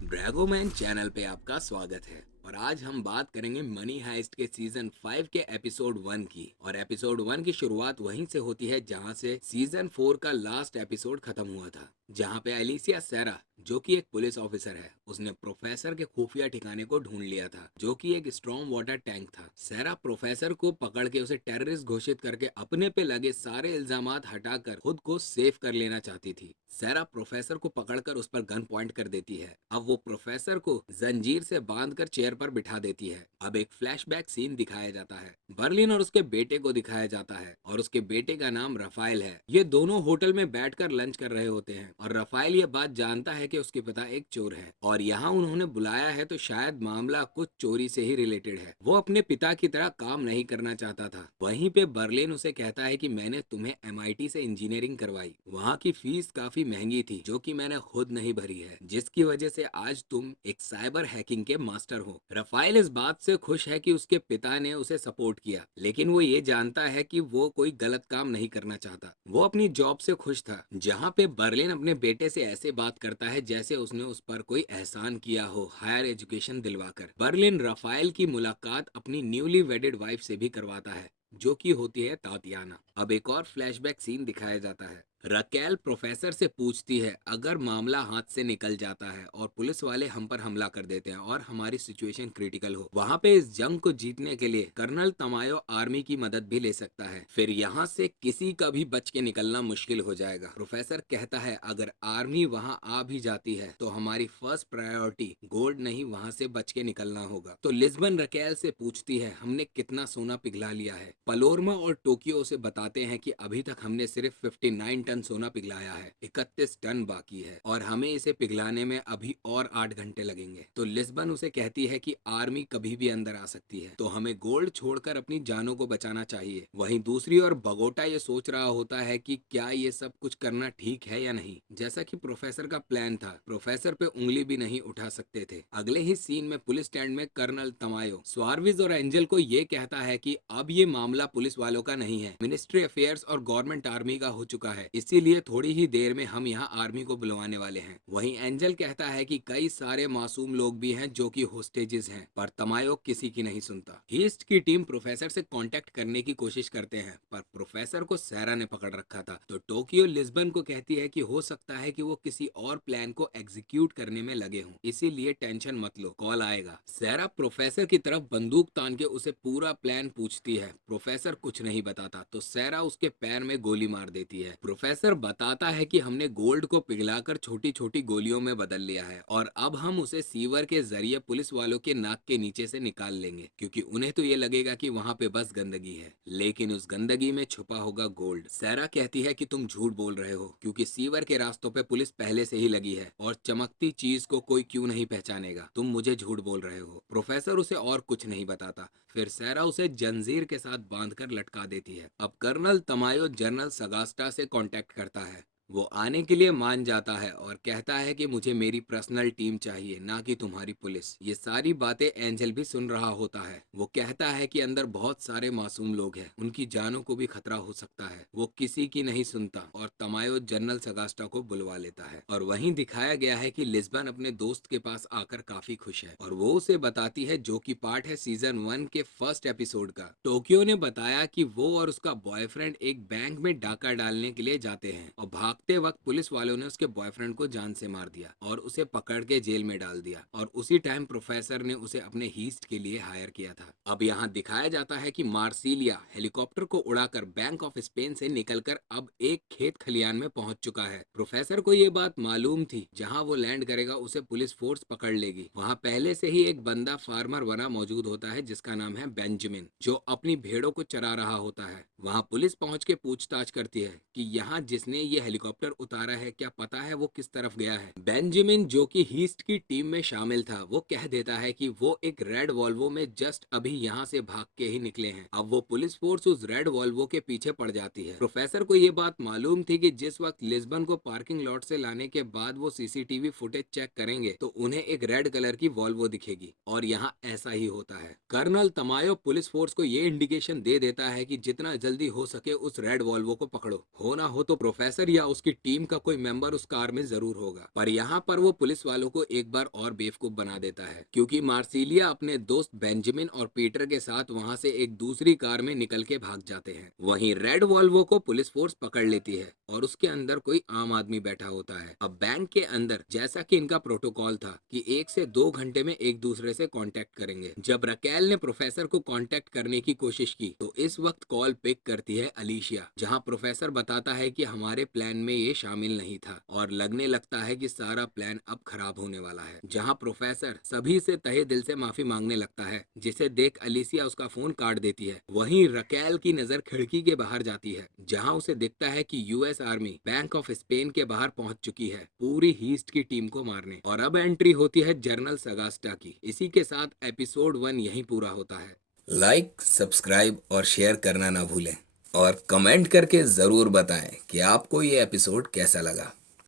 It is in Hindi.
ड्रैगोमैन चैनल पे आपका स्वागत है और आज हम बात करेंगे मनी हाइस्ट के सीजन 5 के एपिसोड 1 की। और एपिसोड 1 की शुरुआत वहीं से होती है जहां से सीजन 4 का लास्ट एपिसोड खत्म हुआ था, जहां पे एलिसिया सेरा जो कि एक पुलिस ऑफिसर है, उसने प्रोफेसर के खुफिया ठिकाने को ढूंढ लिया था जो कि एक स्ट्रॉन्ग वाटर टैंक था। सेरा प्रोफेसर को पकड़ के उसे टेररिस्ट घोषित करके अपने पे लगे सारे इल्जामात हटाकर खुद को सेफ कर लेना चाहती थी। सेरा प्रोफेसर को पकड़कर उस पर गन पॉइंट कर देती है। अब वो प्रोफेसर को जंजीर से बांधकर चेयर पर बिठा देती है। अब एक फ्लैशबैक सीन दिखाया जाता है। बर्लिन और उसके बेटे को दिखाया जाता है और उसके बेटे का नाम रफाइल है। ये दोनों होटल में बैठकर लंच कर रहे होते हैं और रफाइल ये बात जानता है कि उसके पिता एक चोर है और यहाँ उन्होंने बुलाया है तो शायद मामला कुछ चोरी से ही रिलेटेड है। वो अपने पिता की तरह काम नहीं करना चाहता था। वहीं पे बर्लिन उसे कहता है कि मैंने तुम्हें MIT से इंजीनियरिंग करवाई, वहाँ की फीस काफी महंगी थी जो कि मैंने खुद नहीं भरी है, जिसकी वजह से आज तुम एक साइबर हैकिंग के मास्टर हो। रफाइल इस बात से खुश है कि उसके पिता ने उसे सपोर्ट किया, लेकिन वो ये जानता है कि वो कोई गलत काम नहीं करना चाहता। वो अपनी जॉब से खुश था, जहाँ पे बर्लिन अपने बेटे से ऐसे बात करता है जैसे उसने उस पर कोई एहसान किया हो, हायर एजुकेशन दिलवाकर। बर्लिन रफाइल की मुलाकात अपनी न्यूली वेडेड वाइफ से भी करवाता है जो कि होती है तातियाना। अब एक और फ्लैशबैक सीन दिखाया जाता है। रकेल प्रोफेसर से पूछती है अगर मामला हाथ से निकल जाता है और पुलिस वाले हम पर हमला कर देते हैं और हमारी सिचुएशन क्रिटिकल हो, वहाँ पे इस जंग को जीतने के लिए कर्नल तमायो आर्मी की मदद भी ले सकता है। फिर यहाँ से किसी का भी बच के निकलना मुश्किल हो जाएगा। प्रोफेसर कहता है अगर आर्मी वहाँ आ भी जाती है तो हमारी फर्स्ट प्रायोरिटी गोल्ड नहीं, वहाँ से बच के निकलना होगा। तो लिस्बन रकेल से पूछती है हमने कितना सोना पिघला लिया है। पलोरमा और टोक्यो उसे बताते हैं कि अभी तक हमने सिर्फ 59 टन सोना पिघलाया है, 31 टन बाकी है और हमें इसे पिघलाने में अभी और 8 घंटे लगेंगे। तो लिस्बन उसे कहती है कि आर्मी कभी भी अंदर आ सकती है, तो हमें गोल्ड छोड़कर अपनी जानों को बचाना चाहिए। वहीं दूसरी ओर बगोटा ये सोच रहा होता है कि क्या ये सब कुछ करना ठीक है या नहीं। जैसा कि प्रोफेसर का प्लान था, प्रोफेसर पे उंगली भी नहीं उठा सकते थे। अगले ही सीन में पुलिस स्टैंड में कर्नल तमायो स्वारविज और एंजल को ये कहता है कि अब ये मामला पुलिस वालों का नहीं है, मिनिस्ट्री अफेयर्स और गवर्नमेंट आर्मी का हो चुका है, इसीलिए थोड़ी ही देर में हम यहाँ आर्मी को बुलवाने वाले हैं। वहीं एंजल कहता है कि कई सारे मासूम लोग भी हैं जो कि होस्टेजेस हैं, पर तमायो किसी की नहीं सुनता। हीस्ट की टीम प्रोफेसर से कांटेक्ट करने की कोशिश करते हैं, पर प्रोफेसर को सैरा ने पकड़ रखा था। तो टोक्यो लिस्बन को कहती है कि हो सकता है कि वो किसी और प्लान को एग्जीक्यूट करने में लगे हों, इसीलिए टेंशन मत लो, कॉल आएगा। सैरा प्रोफेसर की तरफ बंदूक तान के उसे पूरा प्लान पूछती है। प्रोफेसर कुछ नहीं बताता तो सैरा उसके पैर में गोली मार देती है। प्रोफेसर बताता है कि हमने गोल्ड को पिघलाकर छोटी छोटी गोलियों में बदल लिया है और अब हम उसे सीवर के जरिए पुलिस वालों के नाक के नीचे से निकाल लेंगे, क्योंकि उन्हें तो ये लगेगा कि वहाँ पे बस गंदगी है, लेकिन उस गंदगी में छुपा होगा गोल्ड। सैरा कहती है कि तुम झूठ बोल रहे हो, क्योंकि सीवर के रास्तों पे पुलिस पहले से ही लगी है और चमकती चीज को कोई क्यों नहीं पहचानेगा, तुम मुझे झूठ बोल रहे हो। प्रोफेसर उसे और कुछ नहीं बताता। फिर सैरा उसे जंजीर के साथ बांधकर लटका देती है। अब कर्नल तमायो जनरल सगास्टा से कांटेक्ट करता है। वो आने के लिए मान जाता है और कहता है कि मुझे मेरी पर्सनल टीम चाहिए, ना कि तुम्हारी पुलिस। ये सारी बातें एंजल भी सुन रहा होता है। वो कहता है कि अंदर बहुत सारे मासूम लोग हैं, उनकी जानों को भी खतरा हो सकता है। वो किसी की नहीं सुनता और तमायो जनरल सगास्टा को बुलवा लेता है। और वहीं दिखाया गया है कि लिस्बन अपने दोस्त के पास आकर काफी खुश है और वो उसे बताती है, जो कि पार्ट है सीजन 1 के फर्स्ट एपिसोड का। टोक्यो ने बताया कि वो और उसका बॉयफ्रेंड एक बैंक में डाका डालने के लिए जाते हैं और भागते वक्त पुलिस वालों ने उसके बॉयफ्रेंड को जान से मार दिया और उसे पकड़ के जेल में डाल दिया। और उसी टाइम प्रोफेसर ने उसे अपने हीस्ट के लिए हायर किया था। अब यहाँ दिखाया जाता है कि मार्सिलिया हेलीकॉप्टर को उड़ाकर बैंक ऑफ स्पेन से निकलकर अब एक खेत खलियान में पहुंच चुका है। प्रोफेसर को ये बात मालूम थी, जहाँ वो लैंड करेगा उसे पुलिस फोर्स पकड़ लेगी। वहाँ पहले से ही एक बंदा फार्मर बना मौजूद होता है जिसका नाम है बेंजामिन, जो अपनी भेड़ों को चरा रहा होता है। वहाँ पुलिस पहुंच के पूछताछ करती है कि यहाँ जिसने ये हेलीकॉप्टर उतारा है, क्या पता है वो किस तरफ गया है। बेंजामिन, जो कि हीस्ट की टीम में शामिल था, वो कह देता है कि वो एक रेड वॉल्वो में जस्ट अभी यहाँ से भाग के ही निकले हैं। अब वो पुलिस फोर्स उस रेड वॉल्वो के पीछे पड़ जाती है। प्रोफेसर को ये बात मालूम थी कि जिस वक्त लिस्बन को पार्किंग लॉट से लाने के बाद वो CCTV फुटेज चेक करेंगे तो उन्हें एक रेड कलर की वॉल्वो दिखेगी और यहाँ ऐसा ही होता है। कर्नल तमायो पुलिस फोर्स को ये इंडिकेशन दे देता है कि जितना जल्दी हो सके उस रेड वॉल्वो को पकड़ो, हो ना हो तो प्रोफेसर या उसकी टीम का कोई मेंबर उस कार में जरूर होगा। पर यहाँ पर वो पुलिस वालों को एक बार और बेवकूफ बना देता है, क्योंकि मार्सिलिया अपने दोस्त बेंजामिन और पीटर के साथ वहाँ से एक दूसरी कार में निकल के भाग जाते हैं। वहीं रेड वॉल्वो को पुलिस फोर्स पकड़ लेती है और उसके अंदर कोई आम आदमी बैठा होता है। अब बैंक के अंदर जैसा कि इनका प्रोटोकॉल था कि 1 से 2 घंटे में एक दूसरे से कांटेक्ट करेंगे। जब रकेल ने प्रोफेसर को कांटेक्ट करने की कोशिश की तो इस वक्त कॉल पिक करती है अलीशिया, जहां प्रोफेसर बताता है कि हमारे प्लान में ये शामिल नहीं था और लगने लगता है कि सारा प्लान अब खराब होने वाला है। जहां प्रोफेसर सभी से तहे दिल से माफी मांगने लगता है, जिसे देख अलीसिया उसका फोन काट देती है। वहीं रकेल की नजर खिड़की के बाहर जाती है, जहां उसे दिखता है कि US army bank of Spain के बाहर पहुंच चुकी है पूरी हीस्ट की टीम को मारने। और अब एंट्री होती है जनरल सगास्टा की। इसी के साथ एपिसोड 1 यहीं पूरा होता है। लाइक, सब्सक्राइब और शेयर करना ना भूलें और कमेंट करके जरूर बताएं कि आपको ये एपिसोड कैसा लगा।